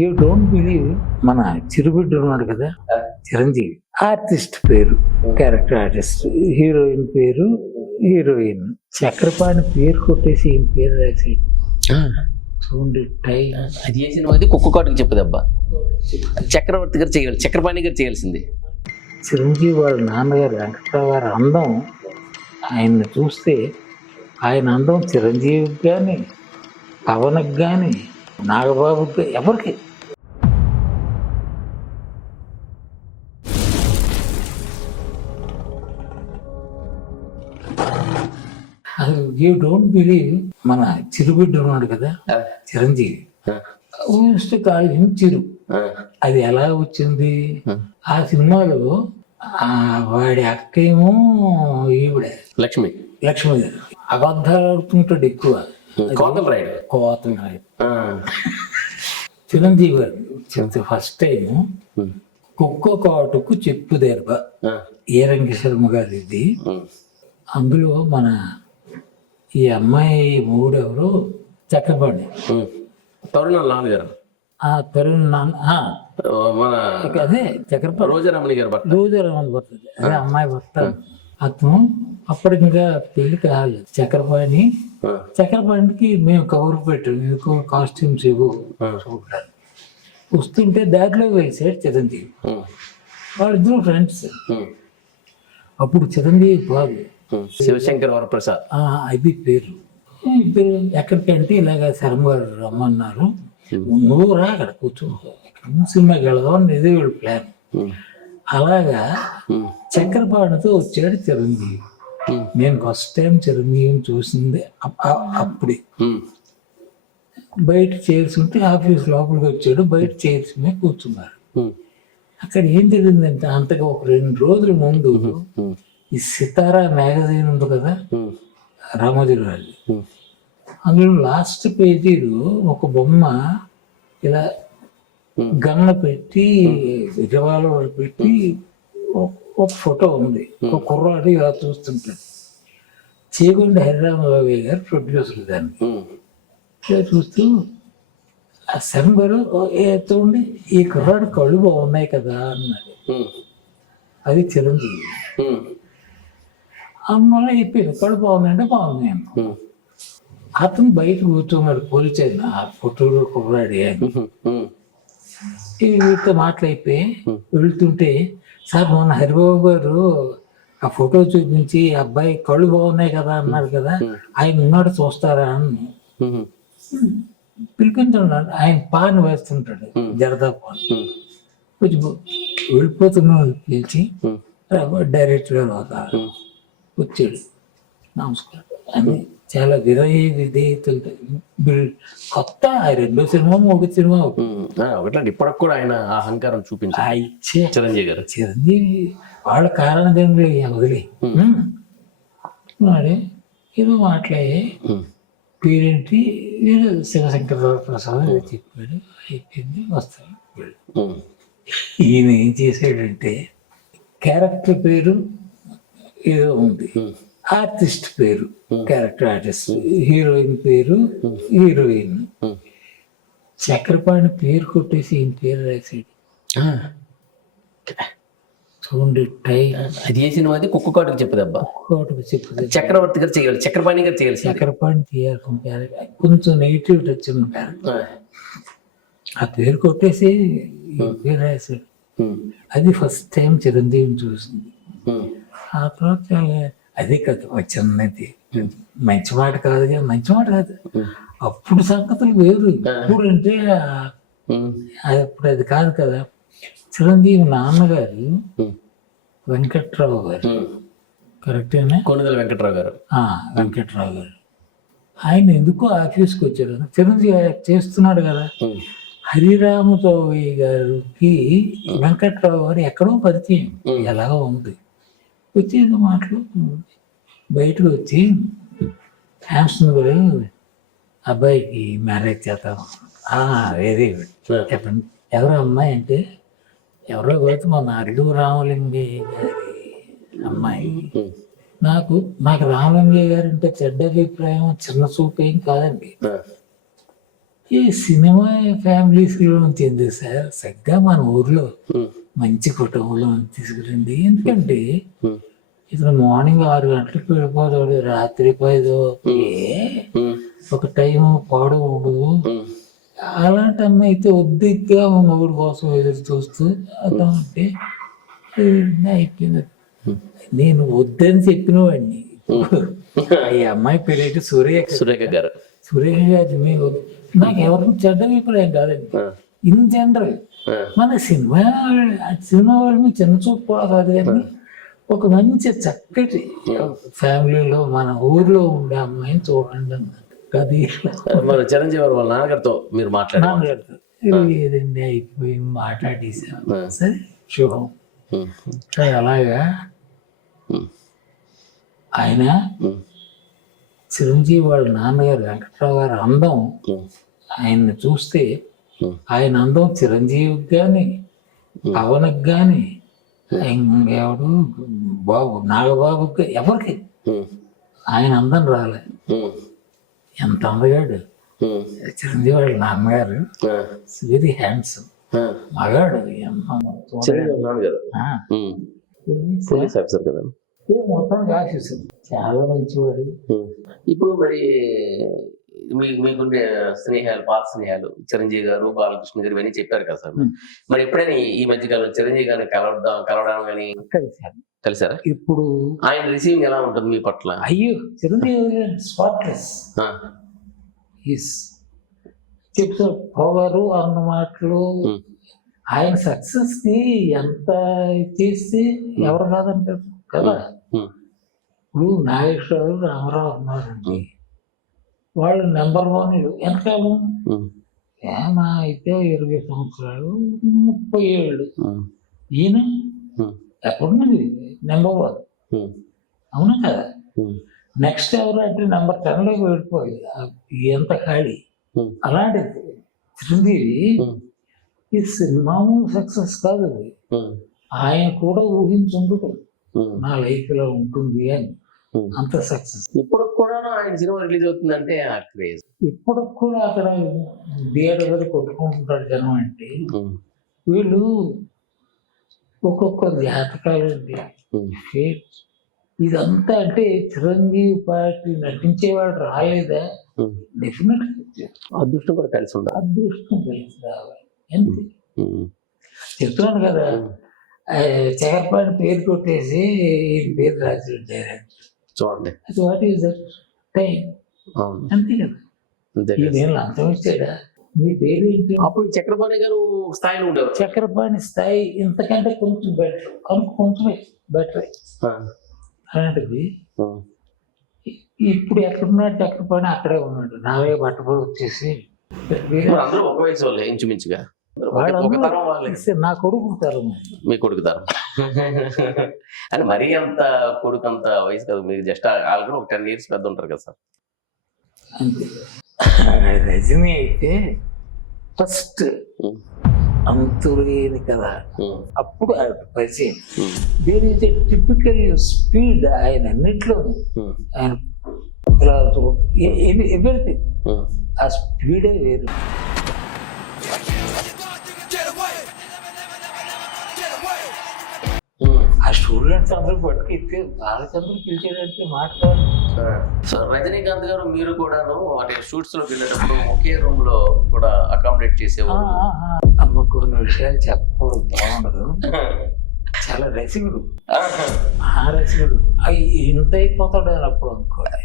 You don't believe మన చిరుబిడ్డ ఉన్నాడు కదా చిరంజీవి, ఆర్టిస్ట్ పేరు, క్యారెక్టర్ ఆర్టిస్ట్, హీరోయిన్ పేరు హీరోయిన్, చక్రపాణి పేరు కొట్టేసి ఈయన పేరు రాసి చూడండి టైం. అది చేసిన అది కుక్క కాటుకు చెప్పదబ్బా. చక్రవర్తి గారు చేయాలి, చక్రపాణి గారు చేయాల్సింది. చిరంజీవి వాళ్ళ నాన్నగారు వెంకట్రావు గారి అందం, ఆయన్ని చూస్తే ఆయన అందం చిరంజీవికి కానీ పవన్కి కానీ నాగబాబుకి ఎవరికి యూ డోంట్ బిలీవ్ మన చిరుబిడ్డ ఉన్నాడు కదా చిరంజీవి, కాదు చిరు, అది ఎలా వచ్చింది ఆ సినిమాలో? వాడి అక్కేమో ఈవిడ లక్ష్మి గారు అబద్ధాలు ఆడుతుంటాడు ఎక్కువ, కోతలు రాయడు. చిరంజీవి గారు ఫస్ట్ టైం కుక్క కాటుకు చెప్పు దెబ్బ, ఏ రంగశర్మ గారు ఇది. అందులో మన ఈ అమ్మాయి మూడు ఎవరు, చక్రపాణి, తరుణ్ నాన్నగారు, ఆ తరుణ్ నాన్న, అదే చక్రపాణి రోజారమణి గారు రోజారమణి భర్త, అదే అమ్మాయి భర్త. అతను అప్పటికి ఇంకా పెళ్లి కాలేదు. చక్రపాణికి మేము కవర్ పెట్టాము, మీకు కాస్ట్యూమ్స్ ఇవ్వు చూడడానికి. వస్తుంటే దారిలో కలిసాడు చిరంజీవి, వాళ్ళిద్దరు ఫ్రెండ్స్. అప్పుడు చిరంజీవి బాబు శివశంకర్ వరప్రసాద్ అది పేరు. ఎక్కడికంటే ఇలాగ శర్మ గారు రమ్మన్నారు, నువ్వు రా అక్కడ కూర్చో, సినిమాకి వెళదాం, ఇదే వీళ్ళ ప్లాన్. అలాగా చక్రపాణితో వచ్చాడు చిరంజీవి. నేను ఫస్ట్ టైం చిరంజీవిని చూసింది అప్పుడే. బయట చైర్స్ ఉంటే ఆఫీస్ లోపలికి వచ్చాడు, బయట చైర్స్ మీద కూర్చున్నారు. అక్కడ ఏం జరిగిందంటే, అంతగా ఒక 2 రోజుల ముందు ఈ సితారా మ్యాగజైన్ ఉంది కదా రామోజీరావు, అందులో లాస్ట్ పేజీలో ఒక బొమ్మ ఇలా గన్న పెట్టి రివాల్వర్ పెట్టి ఒక ఫోటో ఉంది. ఒక కుర్రాడు ఇలా చూస్తుంటాడు. చేగొండ హరిరామరావు గారు ప్రొడ్యూసర్ దాన్ని చూస్తూ, ఆ శర్మ గారు చూడండి ఈ కుర్రాడు కళ్ళు బాగున్నాయి కదా అన్నాడు. అది చిరంజీవి. అందువల్ల అయిపోయింది, కళ్ళు బాగున్నాయంటే బాగున్నాయి అన్న. అతను బయట కూర్చున్నాడు, పోలిచాను ఆ ఫోటోలో కుర్రాడు అని. వీటితో మాట్లాడిపోయి వెళ్తుంటే, సార్ మొన్న హరిబాబు గారు ఆ ఫోటో చూపించి అబ్బాయి కళ్ళు బాగున్నాయి కదా అన్నారు కదా, ఆయన ఉన్నాడు చూస్తారా అని పిలిపించున్నాడు. ఆయన పాన్ వేస్తుంటాడు, జరదా పాన్. కొంచెం వెళ్ళిపోతున్నాడు పిలిచి, డైరెక్ట్గా వచ్చాడు. నమస్కారం అని చాలా విధేయతలు. కొత్త 2వ సినిమా 3వ సినిమా ఒకటి ఇప్పటికి కూడా ఆయన అహంకారం చూపించారు చిరంజీవి గారు. చిరంజీవి వాళ్ళ కారణం వదిలే ఏదో మాట్లాడే పేరేంటి శివశంకర ప్రసాద్ చెప్పాడు, అయిపోయింది, వస్తాడు. ఈయన ఏం చేశాడంటే, క్యారెక్టర్ పేరు ఏదో ఉంది, ఆర్టిస్ట్ పేరు, క్యారెక్టర్ ఆర్టిస్ట్, హీరోయిన్ పేరు హీరోయిన్, చక్రపాణి పేరు కొట్టేసి ఈయన పేరు రాశాడు. చూడండి టైం. అది ఏ సినిమా? అది కుక్క కాటుకు చెప్పదబ్బా. చెప్పదు, చక్రవర్తి గారు చేయాలి, చక్రపాణి గారు చేయాలి. చక్రపాణి చేయాలి, కొంచెం నెగిటివ్ టచ్ ఉన్న క్యారెక్టర్. ఆ పేరు కొట్టేసి పేరు రాశాడు. అది ఫస్ట్ టైం చిరంజీవిని చూసింది. ఆ తర్వాత అదే కదా వచ్చింది. మంచి మాట కాదు, మంచి మాట కాదు. అప్పుడు సంగతులు వేరు, ఇప్పుడు అంటే అప్పుడు అది కాదు కదా. చిరంజీవి నాన్నగారు వెంకట్రావు గారు, కరెక్టేనా? కొనుగోలు వెంకట్రావు గారు. వెంకట్రావు గారు ఆయన ఎందుకో ఆఫీస్కి వచ్చారు. చిరంజీవి చేస్తున్నాడు కదా. హరిరామరావు గారికి వెంకట్రావు గారు ఎక్కడో పరిచయం ఎలాగో ఉంది. వచ్చి మాటలు బయటకు వచ్చి, హ్యామ్సన్ గారు అబ్బాయికి మ్యారేజ్ చేద్దాం. వెరీ గుడ్, చెప్పండి. ఎవరో అమ్మాయి అంటే, ఎవరో పోతే మన అల్లు రామలింగయ్య గారి అమ్మాయి. నాకు రామలింగయ్య గారు అంటే చెడ్డ అభిప్రాయం, చిన్న చూపు ఏం కాదండి. ఈ సినిమా ఫ్యామిలీస్లో చెంది సార్ సగ్గా మన ఊర్లో మంచి కుటుంబంలో తీసుకురండి. ఎందుకంటే ఇతను మార్నింగ్ 6 గంటలకు వెళ్ళిపోతాడు, రాత్రి 5 ఒక టైం పాడు ఉండదు. అలాంటి అమ్మాయి అయితే ఒద్దిగ్గా మొగుడు కోసం ఎదురు చూస్తూ అలా ఉంటే అయిపోయింది. నేను వద్దని చెప్పిన వాడిని. ఈ అమ్మాయి పేరైతే సురేఖ గారు. సురేఖ గారి మీరు నాకు ఎవరికి చెడ్డ అభిప్రాయం కాదండి. ఇన్ జనరల్ మన సినిమా వాళ్ళ మీద చిన్న చూపు కూడా కాదు, కానీ ఒక మంచి చక్కటి ఫ్యామిలీలో మన ఊర్లో ఉండే అమ్మాయిని చూడండి అన్నమాట. అది మన చిరంజీవి గారు వాళ్ళ నాన్నగారితో మీరు మాట్లాడారు. లేదండి, అయిపోయింది, మాట్లాడేసాం. సరే, శుభం. అలాగా ఆయన చిరంజీవి వాళ్ళ నాన్నగారు వెంకట్రావు గారు అందం ఆయన్ని చూస్తే ఆయన అందం చిరంజీవికి కానీ పవన్కి కానీ ఎవడు బాబు నాగబాబుకి ఎవరికి ఆయన అందం రాలే. ఎంత అందగాడు చిరంజీవి వాళ్ళ నాన్నగారు. వెరీ హ్యాండ్సమ్ మగాడు. మొత్తానికి ఆశిస్తుంది, చాలా మంచివాడు. ఇప్పుడు మరి మీకుండే స్నేహాలు, పాత స్నేహాలు, చిరంజీవి గారు, బాలకృష్ణ గారు ఇవన్నీ చెప్పారు కదా సార్. మరి ఎప్పుడైనా ఈ మధ్యకాలం చిరంజీవి గారిని కలవడం కానీ కలిసారా? ఇప్పుడు ఆయన రిసీవింగ్ ఎలా ఉంటుంది మీ పట్ల? అయ్యో, చిరంజీవి స్పాట్లెస్ చెప్తారు, పొగరు అన్న మాటలు. ఆయన సక్సెస్ కి ఎంత చేస్తే ఎవరు కాదంటారు కదా. ఇప్పుడు నాగేశ్వరరావు, రామారావు ఉన్నారండి, వాళ్ళు నెంబర్ 1 ఎంతకాలం ఏమా అయితే 20 సంవత్సరాలు, 30 ఏళ్ళు. ఈయన ఎప్పటి నుండి నెంబర్ 1, అవునా కదా. నెక్స్ట్ ఎవరు అంటే నెంబర్ 10లోకి వెళ్ళిపోయి ఎంత ఖాళీ. అలాంటిది చిరంజీవి ఈ మామూలు సక్సెస్ కాదు అది. ఆయన కూడా ఊహించుండదు నా లైఫ్ లో ఉంటుంది అని, అంత సక్సెస్. ఇప్పుడు కూడా ఆయన సినిమా రిలీజ్ అవుతుందంటే క్రేజ్. ఇప్పుడు కూడా అక్కడ థియేటర్ కొట్టుకుంటుంటారు జనం. అంటే వీళ్ళు ఒక్కొక్క జాతకాలు ఇదంతా. అంటే చిరంజీవి పార్టీ నటించేవాడు రాలేదా, డెఫినెట్ అదృష్టం కూడా కలిసి ఉండాలి. అదృష్టం కలిసి రావాలి అంతే. చెప్తున్నాను కదా, చక్రపాణి పేరు కొట్టేసి పేరు రాసి డైరెక్టర్ చూడండి. అది వాట్ ఈస్ దట్ టైం, అంతే కదా. నేను అంతం ఇచ్చాడా, మీ పేరు ఏంటి? అప్పుడు చక్రపాణి గారు స్థాయిలో ఉండేవారు. చక్రపాణి స్థాయి ఇంతకంటే కొంచెం బెటర్, కొంచెమే బెటర్. అలాంటిది ఇప్పుడు ఎక్కడున్నాడు చక్రపాణి, అక్కడే ఉన్నాడు. నావే బట్టపడి వచ్చేసి అందరూ ఒక వయసు వాళ్ళే ఇంచుమించుగా. నా కొడుకు తరం, మీ కొడుకు తరం అని మరీ అంత కొడుకు అంత వయసు కాదు, మీరు జస్ట్ ఆల్రెడీ ఒక 10 years పెద్ద ఉంటారు కదా సార్. అంతే. రజనీ అయితే ఫస్ట్ అంతులేని కదా, అప్పుడు పరిచయం. There is a typical speed ఆయన అన్నిట్లో. ఆయన ఎవ్రీథింగ్ ఆ స్పీడే వేరు. ఆ స్టూడెంట్స్ అందరూ పట్టుకెత్తే బాలచంద్ర పిలిచేటట్టు మాట్లాడు. సో రజనీకాంత్ గారు మీరు కూడాను అంటే షూట్స్ లోకి వెళ్ళేటప్పుడు ఒకే రూమ్ లో కూడా అకామిడేట్ చేసేవారు. అమ్మ కొన్ని విషయాలు చెప్పకూడదు, బాగుండదు. చాలా రసికుడు, మహారసికుడు. ఇంత అయిపోతాడు అని అప్పుడు అనుకోవాలి.